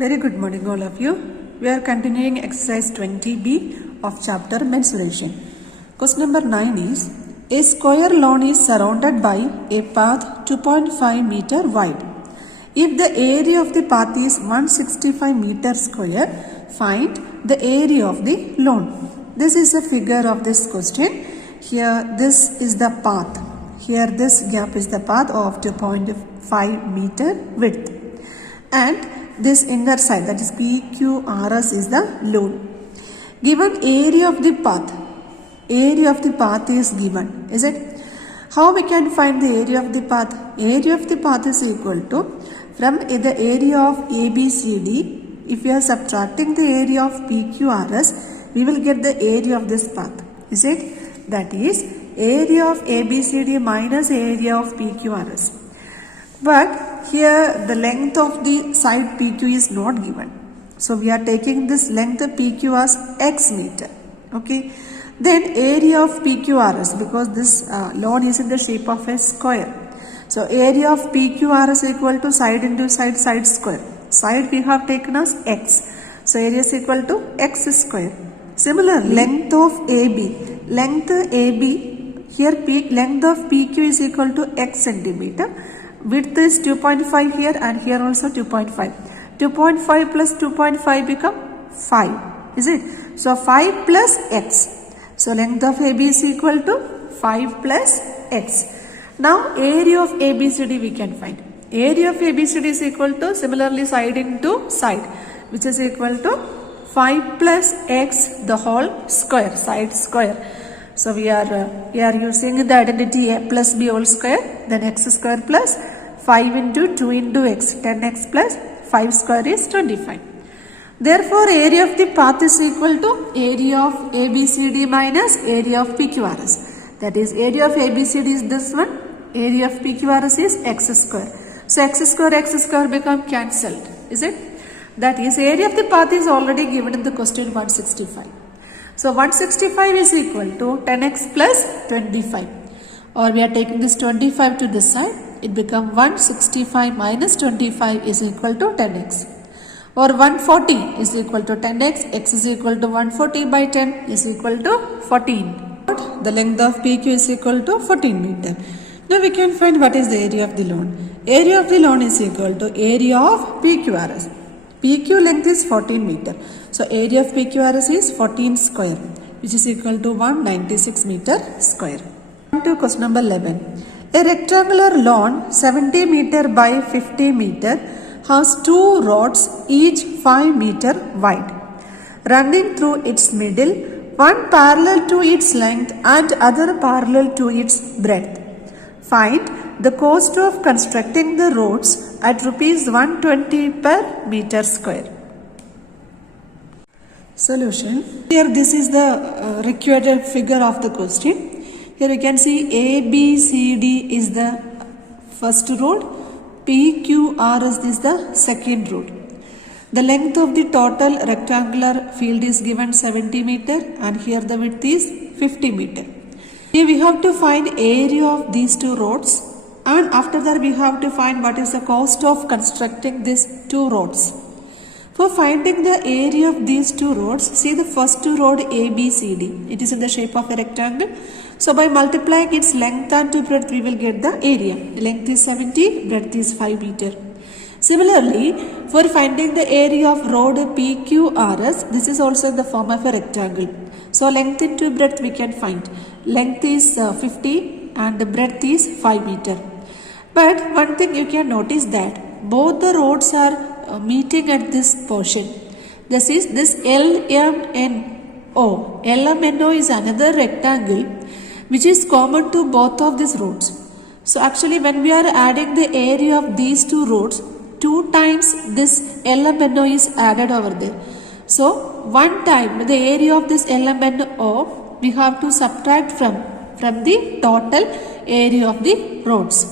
Very good morning all of you. We are continuing exercise 20b of chapter mensuration. Question number 9 is, a square lawn is surrounded by a path 2.5 meter wide. If the area of the path is 165 meter square, find the area of the lawn. This is the figure of this question. Here this is the path. Here this gap is the path of 2.5 meter width. And this inner side, that is PQRS, is the lawn. Given area of the path is given, is it? How we can find the area of the path? Area of the path is equal to, from the area of ABCD, if we are subtracting the area of PQRS, we will get the area of this path, is it? That is area of ABCD minus area of PQRS. But here the length of the side PQ is not given. So we are taking this length of PQ as x meter. Okay. Then area of PQRS, because this lawn is in the shape of a square. So area of PQRS equal to side into side square. Side we have taken as x. So area is equal to x square. Similarly, length of AB. Length AB, here length of PQ is equal to x centimeter. Width is 2.5 here and here also 2.5. 2.5 plus 2.5 become 5. Is it? So 5 plus x. So length of AB is equal to 5 plus x. Now area of ABCD we can find. Area of ABCD is equal to, similarly, side into side, which is equal to 5 plus x the whole square, side square. So we are using the identity a plus b whole square, then x square plus 5 into 2 into x, 10x plus 5 square is 25. Therefore, area of the path is equal to area of ABCD minus area of PQRS. That is, area of ABCD is this one, area of PQRS is x square. So x square become cancelled, is it? That is, area of the path is already given in the question 165. So 165 is equal to 10x plus 25, or we are taking this 25 to this side, it becomes 165 minus 25 is equal to 10x, or 140 is equal to 10x, x is equal to 140 by 10 is equal to 14. The length of PQ is equal to 14 meter. Now we can find what is the area of the lawn. Area of the lawn is equal to area of PQRS. PQ length is 14 meter. So area of PQRS is 14 square, which is equal to 196 meter square. On to question number 11. A rectangular lawn 70 meter by 50 meter has two roads, each 5 meter wide, running through its middle, one parallel to its length and other parallel to its breadth. Find the cost of constructing the roads at rupees 120 per meter square. Solution. Here this is the required figure of the question. Here you can see ABCD is the first road, PQRS is the second road. The length of the total rectangular field is given 70 meter and here the width is 50 meter. Here we have to find area of these two roads, and after that we have to find what is the cost of constructing these two roads. For finding the area of these two roads, see the first road ABCD. It is in the shape of a rectangle. So by multiplying its length and breadth, we will get the area. Length is 70, breadth is 5 meter. Similarly, for finding the area of road PQRS, this is also in the form of a rectangle. So length into breadth we can find. Length is 50 and the breadth is 5 meter. But one thing you can notice that both the roads are meeting at this portion. This is this LMNO. LMNO is another rectangle which is common to both of these roads. So actually when we are adding the area of these two roads, 2 times this LMNO is added over there. So one time the area of this LMNO we have to subtract from the total area of the roads.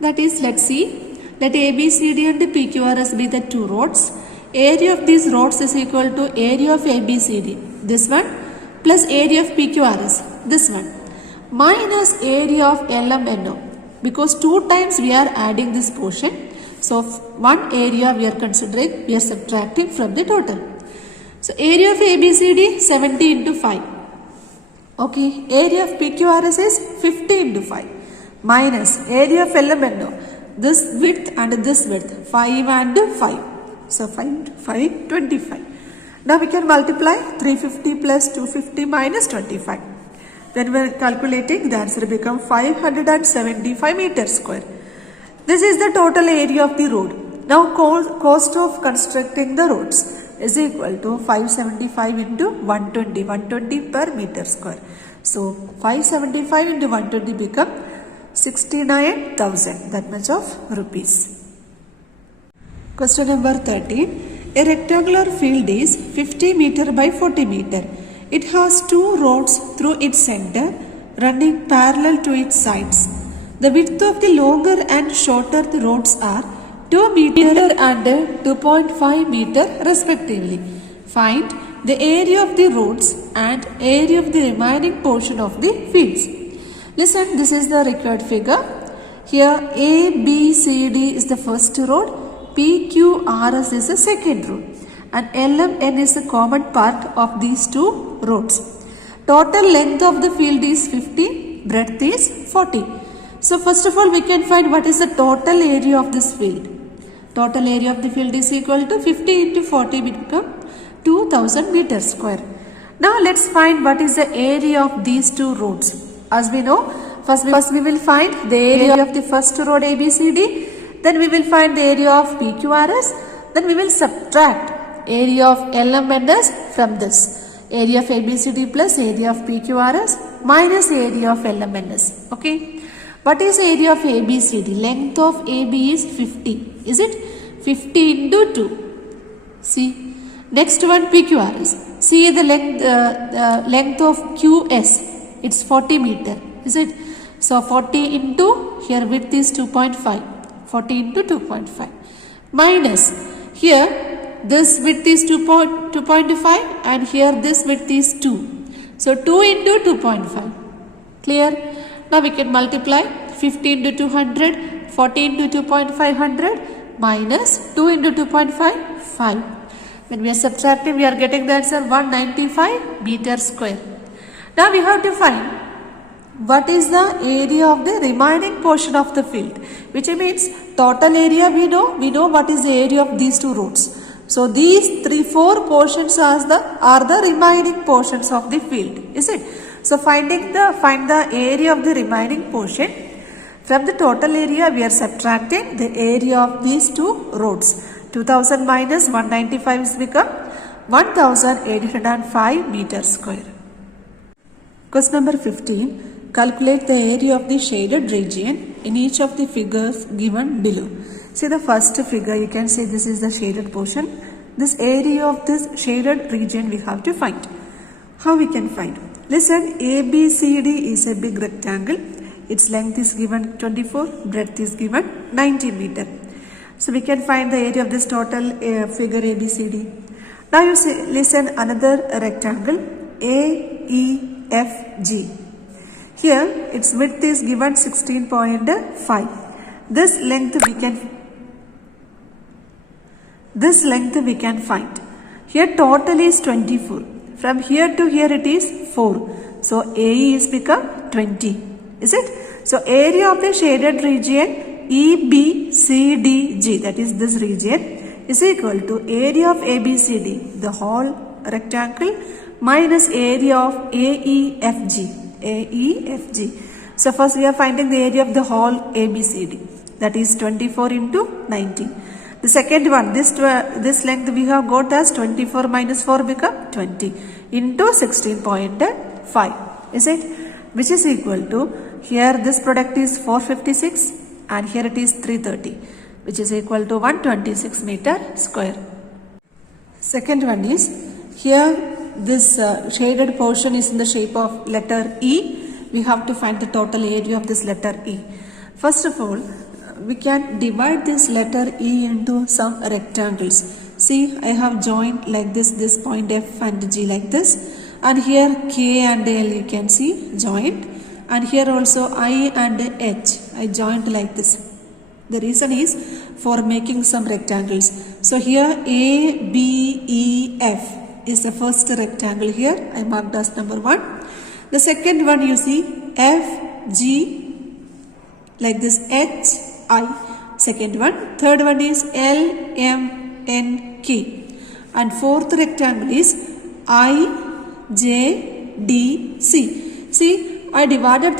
That is, let's see. Let ABCD and PQRS be the two roads. Area of these roads is equal to area of ABCD, this one, plus area of PQRS, this one, minus area of LMNO, because 2 times we are adding this portion. So one area we are considering, we are subtracting from the total. So area of ABCD 70 into 5. Okay, area of PQRS is 50 into 5 minus area of LMNO, this width and this width, 5 and 5. So 5 into 5, 25. Now we can multiply 350 plus 250 minus 25. When we are calculating, the answer becomes 575 meters square. This is the total area of the road. Now cost of constructing the roads is equal to 575 into 120, 120 per meter square. So 575 into 120 become 69,000, that much of rupees. Question number 13. A rectangular field is 50 meter by 40 meter. It has two roads through its center running parallel to its sides. The width of the longer and shorter the roads are 2 meter and 2.5 meter respectively. Find the area of the roads and area of the remaining portion of the fields. Listen, this is the required figure. Here A, B, C, D is the first road, P, Q, R, S is the second road, and L, M, N is the common part of these two roads. Total length of the field is 50, breadth is 40. So first of all we can find what is the total area of this field. Total area of the field is equal to 50 into 40 become 2000 meters square. Now let's find what is the area of these two roads. As we know, first we will find the area of the first road ABCD, then we will find the area of PQRS, then we will subtract area of LMNS from this. Area of ABCD plus area of PQRS minus area of LMNS. Okay. What is area of ABCD? Length of AB is 50. Is it? 50 into 2. See. Next one PQRS. See the length of QS. It's 40 meter. Is it? So 40 into, here width is 2.5. 40 into 2.5. Minus, here this width is 2.5 and here this width is 2. So 2 into 2.5. Clear? Now we can multiply 50 into 200, 40 into 2.500 minus 2 into 2.5, 5. When we are subtracting, we are getting the answer 195 meters square. Now we have to find what is the area of the remaining portion of the field, which means total area we know what is the area of these two roads. So these 4 portions are the remaining portions of the field, is it? So find the area of the remaining portion. From the total area we are subtracting the area of these two roads. 2000 minus 195 is become 1805 meters square. Question number 15. Calculate the area of the shaded region in each of the figures given below. See the first figure, you can say this is the shaded portion. This area of this shaded region we have to find. How we can find? Listen, ABCD is a big rectangle. Its length is given 24, breadth is given 90 meter. So we can find the area of this total figure ABCD. Now you see, listen, another rectangle AEFG. Here its width is given 16.5. This length we can find. Here total is 24. From here to here it is 4. So AE is become 20. Is it? So area of the shaded region EBCDG, that is this region, is equal to area of ABCD, the whole rectangle, minus area of AEFG. So first we are finding the area of the whole ABCD, that is 24 into 90. The second one, this length we have got as 24 minus 4 become 20 into 16.5, is it? Which is equal to, here this product is 456 and here it is 330, which is equal to 126 meter square. Second one is, here this shaded portion is in the shape of letter E. We have to find the total area of this letter E. First of all, we can divide this letter E into some rectangles. See, I have joined like this point F and G like this, and here K and L you can see joined, and here also I and H I joined like this. The reason is, for making some rectangles. So here A, B, E, F is the first rectangle here. I marked as number 1. The second one you see F, G, like this H, I. Second one. Third one is L, M, N, K. And fourth rectangle is I, J, D, C. See, I divided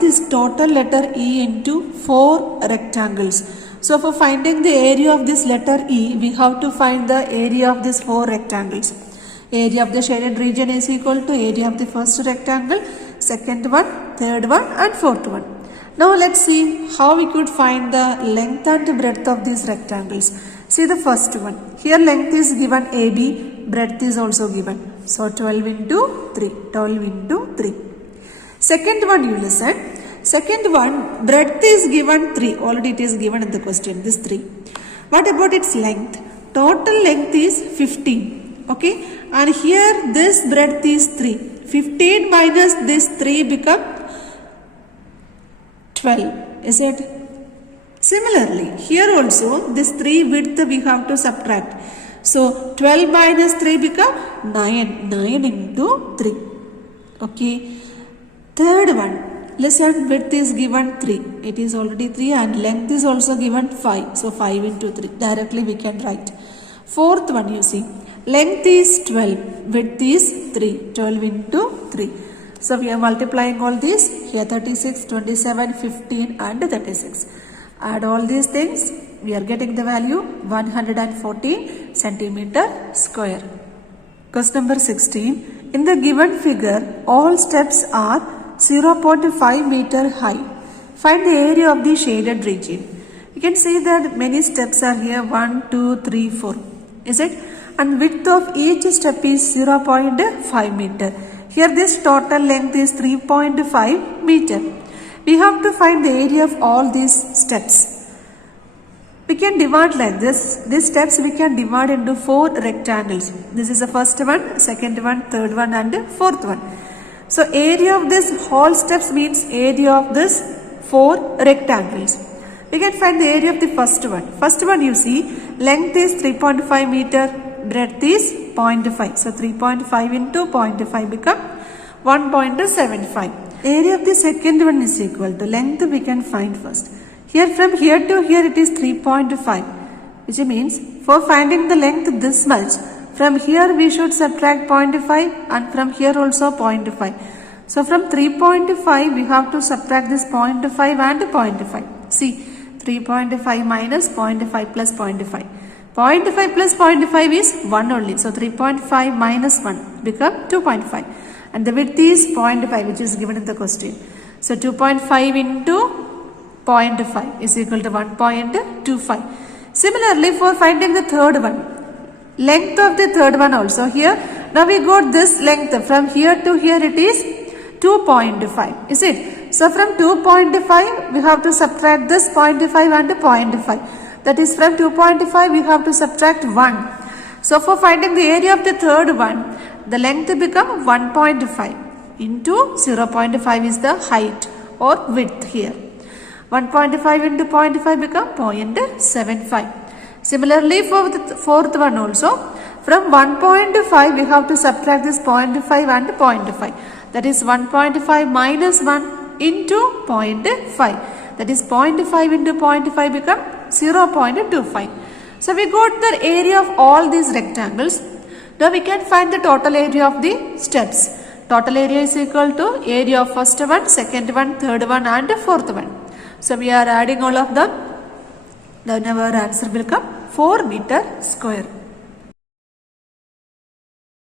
this total letter E into 4 rectangles. So for finding the area of this letter E, we have to find the area of these 4 rectangles. Area of the shaded region is equal to area of the first rectangle, second one, third one and fourth one. Now let's see how we could find the length and breadth of these rectangles. See the first one. Here length is given AB, breadth is also given. So 12 into 3. 12 into 3. Second one you listen. Second one, breadth is given 3. Already it is given in the question, this 3. What about its length? Total length is 15. Okay. And here this breadth is 3. 15 minus this 3 become 12. Is it? Similarly, here also this 3 width we have to subtract. So 12 minus 3 become 9. 9 into 3. Okay. Third one. Listen, width is given 3. It is already 3 and length is also given 5. So 5 into 3. Directly we can write. Fourth one you see. Length is 12. Width is 3. 12 into 3. So we are multiplying all these. Here 36, 27, 15 and 36. Add all these things. We are getting the value 114 centimeter square. Question number 16. In the given figure, all steps are 0.5 meter high. Find the area of the shaded region. You can see that many steps are here. 1, 2, 3, 4. Is it? And width of each step is 0.5 meter. Here this total length is 3.5 meter. We have to find the area of all these steps. We can divide like this. These steps we can divide into 4 rectangles. This is the first one, second one, third one and fourth one. So area of this whole steps means area of this 4 rectangles. We can find the area of the first one. First one you see, length is 3.5 meter, breadth is 0.5. So 3.5 into 0.5 become 1.75. Area of the second one is equal to length we can find first. Here from here to here it is 3.5, which means for finding the length this much, from here we should subtract 0.5 and from here also 0.5. So from 3.5 we have to subtract this 0.5 and 0.5. See, 3.5 minus 0.5 plus 0.5. 0.5 plus 0.5 is 1 only. So 3.5 minus 1 become 2.5. And the width is 0.5 which is given in the question. So 2.5 into 0.5 is equal to 1.25. Similarly for finding the third one, length of the third one also here. Now we got this length from here to here it is 2.5. Is it? So from 2.5 we have to subtract this 0.5 and 0.5. That is from 2.5 we have to subtract 1. So for finding the area of the third one, the length become 1.5 into 0.5 is the height or width here. 1.5 into 0.5 become 0.75. Similarly for the fourth one also, from 1.5 we have to subtract this 0.5 and 0.5. That is 1.5 minus 1 into 0.5. That is 0.5 into 0.5 become 0.25. So we got the area of all these rectangles. Now we can find the total area of the steps. Total area is equal to area of first one, second one, third one and fourth one. So we are adding all of them. Then our answer will come 4 meter square.